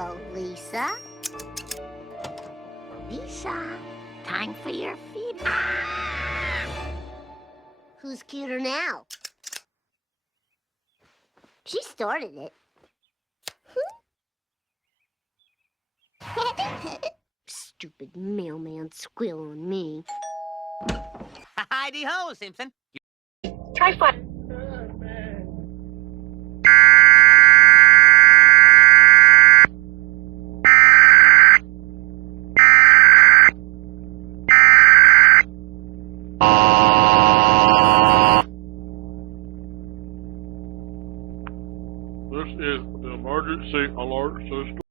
Hello, Lisa. Lisa, time for your feeding. Who's cuter now? She started it. Stupid mailman squill on me. Heidi-ho, Simpson. Try fun. This is the emergency alert system.